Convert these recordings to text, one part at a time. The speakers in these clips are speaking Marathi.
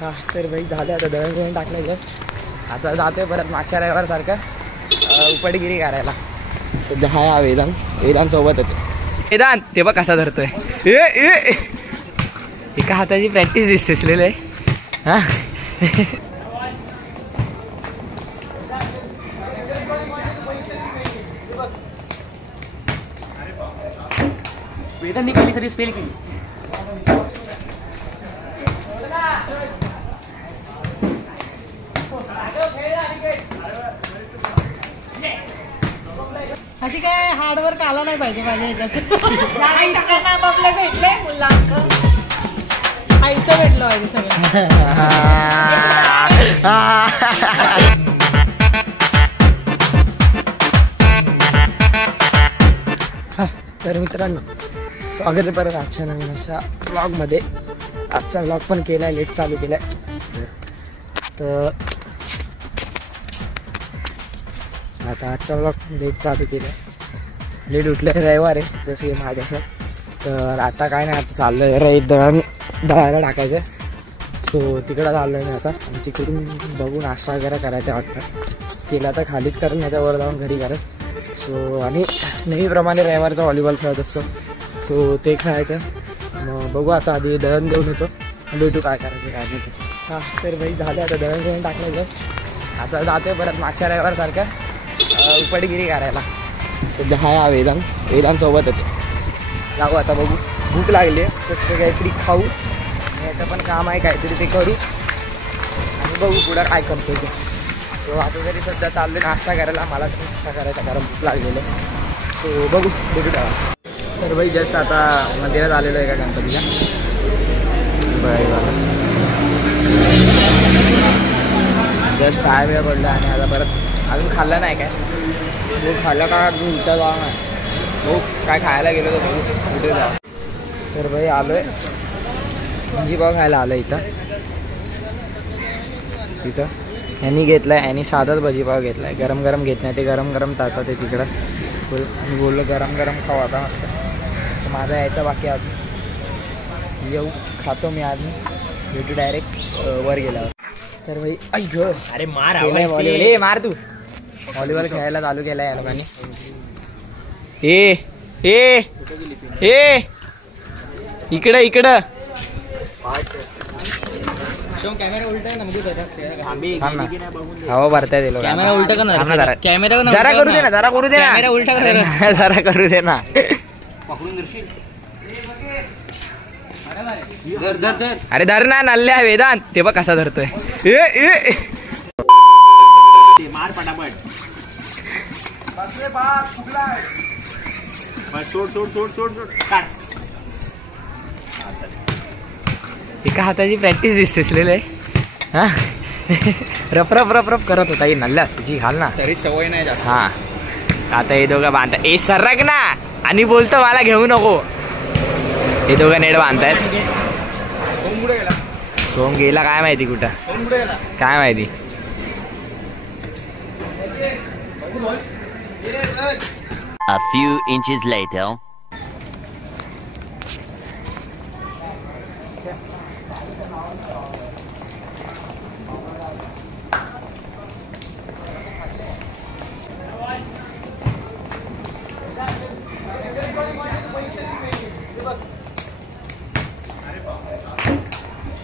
हा तर भाई झालं आता दळण करून टाकलं. आता जातोय परत मागच्या रविवारसारखं उपटगिरी करायला. सध्या हा वेदांत सोबतच. वेदांत ते बघ कसा धरतोय. एका हाताची प्रॅक्टिस दिसतेसलेलं आहे. हा वेदांनी केली सगळी स्पेल केली. अशी काय हार्डवर्क आला नाही पाहिजे माझ्या ह्याच्यात. भेटले मुलांक आईचं भेटलं पाहिजे सगळं. तर मित्रांनो स्वागत आहे परत आजच्या नवीन अशा ब्लॉगमध्ये. आजचा ब्लॉग पण केलाय, लेट चालू केलाय. तर आता आजचा ब्लॉग लेट चालू केलाय. लेट उठलं रविवार आहे जसं की मागे असं. तर आता काय नाही, आता चाललं आहे दळायला टाकायचं. सो तिकडं चाललो आहे आता. आणि तिकडून बघून नाश्ता वगैरे करायचा वाटतं. केला तर खालीच करून नाही तर वर जाऊन घरी करत. सो आणि नेहमीप्रमाणे रविवारचा व्हॉलीबॉल खेळत असतो. सो ते खेळायचं. मग बघू आता आधी दळण देऊन येतो, भेटू काय करायचं काय नाही. हां तर भाई झालं आता दळण करून टाकलं. आता जातोय परत मागच्या रविवारसारखं उपटगिरी करायला. सध्या हा वेदांत सोबतच. जाऊ आता बघू. भूक लागली आहे तर काहीतरी खाऊ. याचं पण काम आहे काहीतरी ते करू आणि बघू पुढं काय करतो ते. सो आता तरी सध्या चाललं नाश्ता करायला. मला तर नाश्ता करायचा कारण भूक लागलेलं आहे. सो बघू भेटू तेव्हाच. तर भाई जस्ट आता मंदिरात आलेलो आहे का गणपतीच्या. बरं जस्ट काय वेळ पडलं आणि आता परत अजून खाल्लं नाही काय. भूक खाल्लं का अजून उलटा जावा नाही. भूक काय खायला गेलो तर बघू कुठे जावं. तर भाई आलो आहे भाजीपाव खायला आलं इथं. यांनी घेतला आहे, यांनी साधाच भाजीपाव घेतला आहे. गरम गरम घेत नाही ते, गरम गरम टाकत आहे तिकडं. मी बोललो गरम गरम खाऊ आता मस्त. तर माझा यायचा बाकी अजून येऊ खातो मी आज. भेटू डायरेक्ट वर गेल्यावर. तर भाई ऐक अरे मार व्हॉलीबॉल. ए मार तू. व्हॉलीबॉल खेळायला चालू केला आहे या लोकांनी. ए ए ए इकडं इकडं. कॅमेरा उलटा आहे ना. हवा भरताय ते लोक. कॅमेरा उलटा कर. कॅमेरा जरा करू दे ना, जरा करू दे ना. कॅमेरा उलटा कर. जरा करू दे ना. अरे धर ना नल्ल्या वेदांत. ते बघ कसा धरतोय. मार पटापट. सोड काढ. एका हाताची प्रॅक्टिस दिसतेसलेलं आहे. हा रप रप रप रप करत होता. ही नल्ल्या तुझी घाल ना. तरी सवय नाही जास्त. हा आता हे दोघं बांधतात. ए सर्राक ना आणि बोलतो मला घेऊ नको. हे दोघं नेट बांधतायत. सोम गेला काय माहिती कुठं, काय माहिती. A few inches later.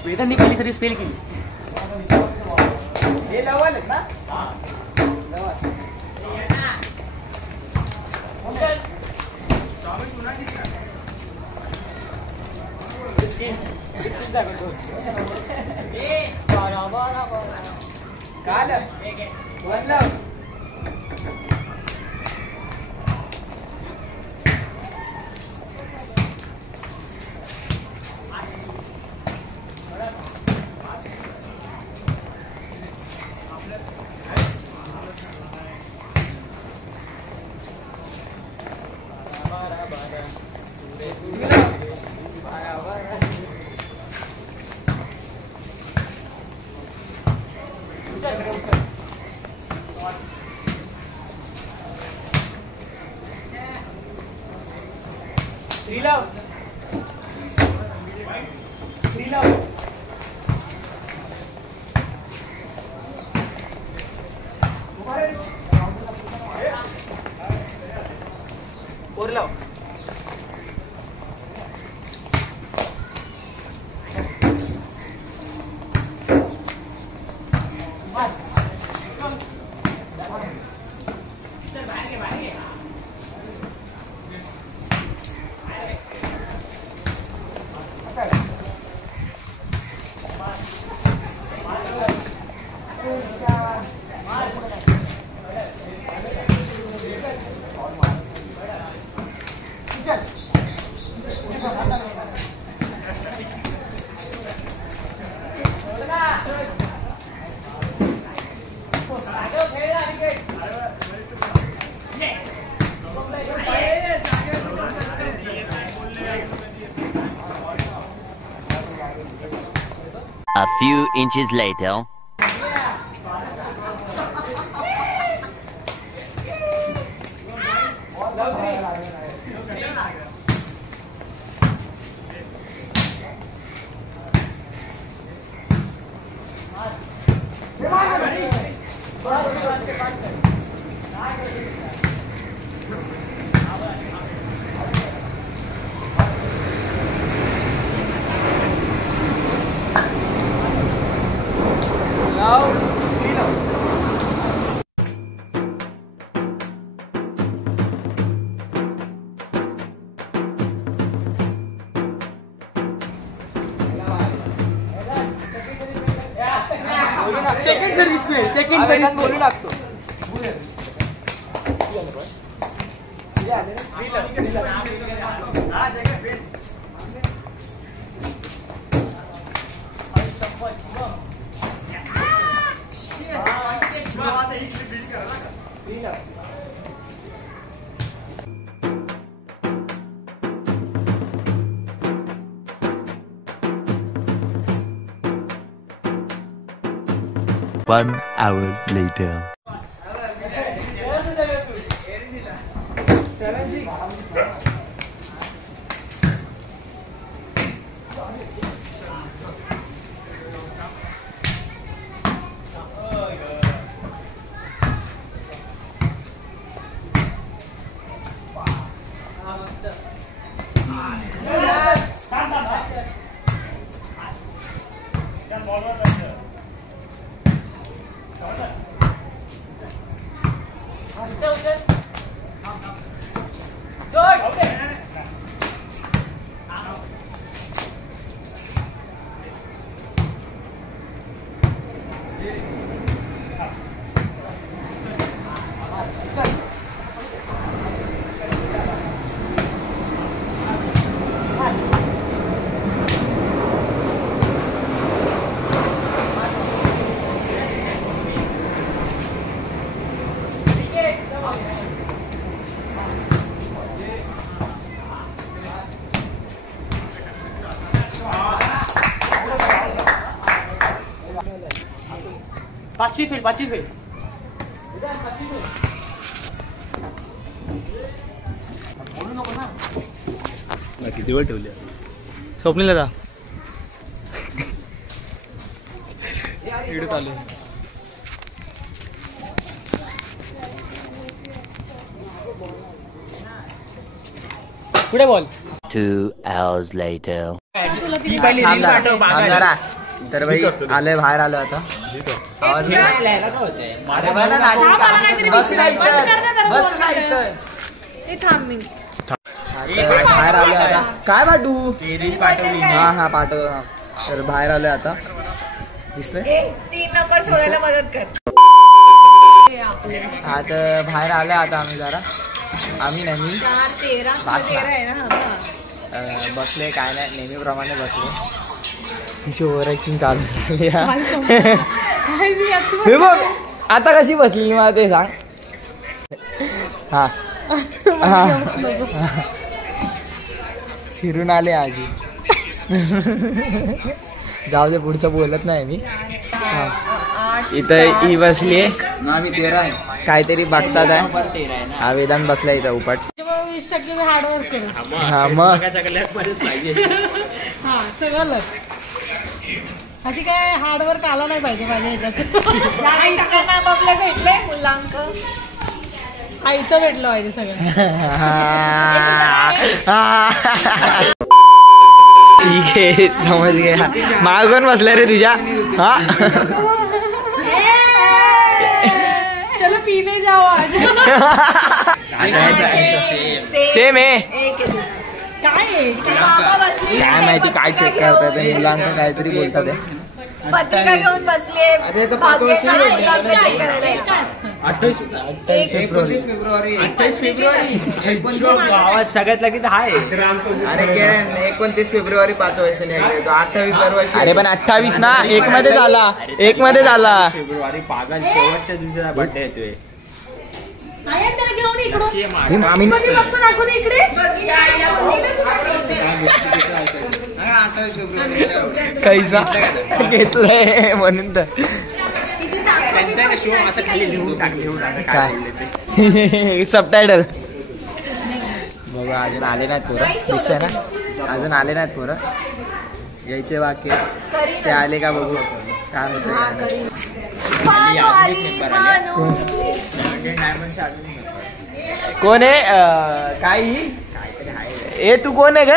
वेदांनी केली सगळी स्पेल केली. A few inches later. Second service fail second service बोलू लागतो. One hour later. पाचवी फेल किती वेळ ठेवली स्वप्नीला जा व्हिडिओ चालू आहे. पुढे बॉल. 2 hours later. तर भाई आलंय बाहेर आलो आता. आवाज बाहेर आलो आता. काय पाठवू? हा पाठव. तर बाहेर आलोय आता. दिसतंय 3 नंबर सोडायला मदत कर. आता बाहेर आलोय आता आम्ही जरा. आम्ही नाही 4-13 आहे ना. बसले काय नाही नेहमीप्रमाणे बसले. हिची ओव्हर ॲक्टिंग चालू झाली. हे बघ आता कशी बसली मला ते सांग. हा फिरून आले आजी. जाऊ दे पुढचं बोलत नाही मी. इथं ही बसली आहे काहीतरी बघतात आहे. हा वेदांत बसला इथं उपाट. 20% मी हार्डवर्क करेन. हा मग सगळं अशी काय हार्डवर्क आला नाही पाहिजे माझ्या ह्याच्यात. सगळ्यांना आपापले भेटले मुलांक. आईचं भेटलं पाहिजे सगळं. ठीक आहे समज गया. मागून बसला रे तुझ्या. हा चलो पीने जाओ आज. सेम आहे. काय आहे? मामा बसली. काय माहिती काय चेक करतात मुलांना काहीतरी बोलतात. पत्रिका घेऊन बसले अरे तर 5 वर्ष भाग्येचा भेटले. मुलांक check करायला. एक काय असतं 28 फेब्रुवारी 28 फेब्रुवारी गावात सगळ्यात लगेच आहे. अरे केळ्यान 29 फेब्रुवारी 5 वर्षांनी आहे. तो 28 दरवर्षी. अरे पण 28 ना, एक मध्ये झाला, एक मध्ये झाला. फेब्रुवारी पागल शेवटच्या दिवसाचा बर्थडे येतोय. आहे त्याला घेऊन इकडून हे मामी पप्पा दाखवून इकडे 28 फेब्रुवारी कैसा घेतलंय म्हणून तर इथे दाखव मी माझी नाटकी नाहीये. काय सबटायटल बघा. अजून आले नाहीत पोरं, दिसतंय ना, अजून आले नाहीत पोरं, यायचे बाकी आहे. करीन. ते आले का बघू काय हा, होतं. करीन. पानू आली पानू. कोण आहे काय ही? ए तू कोण आहे ग?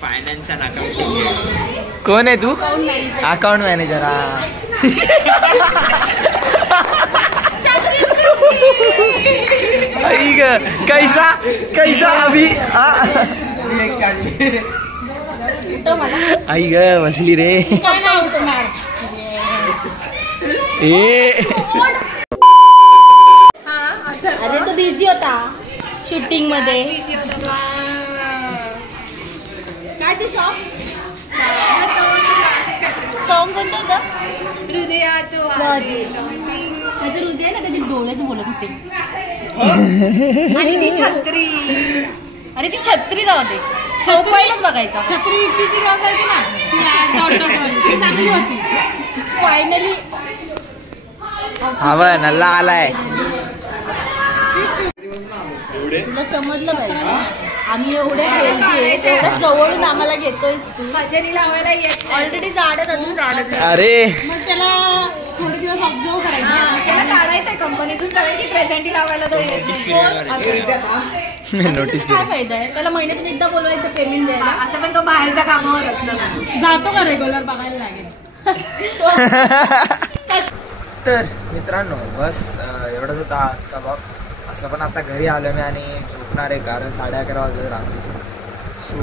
Finance and accounting. कोण आहे तू? Account manager. हा आई ग, कैसा कैसा अभी आई ग बसली रे. काय नाही उठणार. ए हा अथर्व. अरे तो बिझी होता शूटिंग मध्ये. Busy होता बा. काय ते सॉन्ग तो सॉन्ग कोणतं होतं? हृदयात वादे टॉपिंग. त्याचं हृदय ना त्याचे डोळेच बोलत होते. आणि ती छत्री. अरे ती छत्री जाऊ दे, प्रोफाईलच बघायचा. छत्री इपीची गाव पाहिजे ना, ती चांगली होती. फायनली हवा नल्ला आलाय. तुला समजलं पाहिजे आम्ही एवढे हेल्दी आहे, तेवढ्या जवळून आम्हाला घेतोयस तू. हजेरी लावायला येत नाही. ऑलरेडी जाडत अजून जाडत आहे. अरे मग त्याला थोडे दिवस ऑब्झर्व हा, करायचं. त्याला काढायचंय कंपनीतून कारण की प्रेझेंटी लावायला तो येत नाही. नोटीस काय फायदा आहे त्याला? महिन्यातून एकदा बोलवायचं पेमेंट द्यायला. असं पण तो बाहेरच्या कामावर असतो ना. जातो का रेग्युलर बघायला लागेल. तर मित्रांनो बस एवढंच होता आजचा ब्लॉग. असं पण आता घरी आलो मी आणि झोपणार आहे कारण 11:30 वाजले रात्रीचे. सो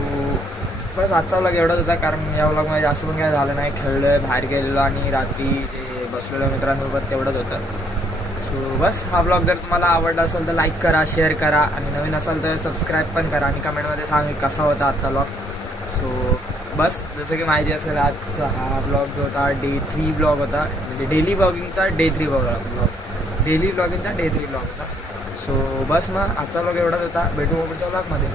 बस आजचा ब्लॉग एवढंच होता कारण या ब्लॉगमध्ये जास्त पण काय झालं नाही. खेळलो बाहेर गेलेलो आणि रात्री जे बसलेलो मित्रांसोबत तेवढंच होतं. सो बस हा ब्लॉग जर तुम्हाला आवडला असेल तर लाईक करा, शेअर करा आणि नवीन असाल तर सबस्क्राईब पण करा आणि कमेंटमध्ये सांगा कसा होता आजचा ब्लॉग. सो बस जसं की माहिती असेल आजचा हा ब्लॉग जो होता Day 3 ब्लॉग होता, म्हणजे डेली ब्लॉगिंगचा Day 3 ब्लॉग, डेली ब्लॉगिंगचा Day 3 ब्लॉग होता. सो बस मग आजचा ब्लॉग एवढाच होता. भेटू पुढच्या ब्लॉगमध्ये.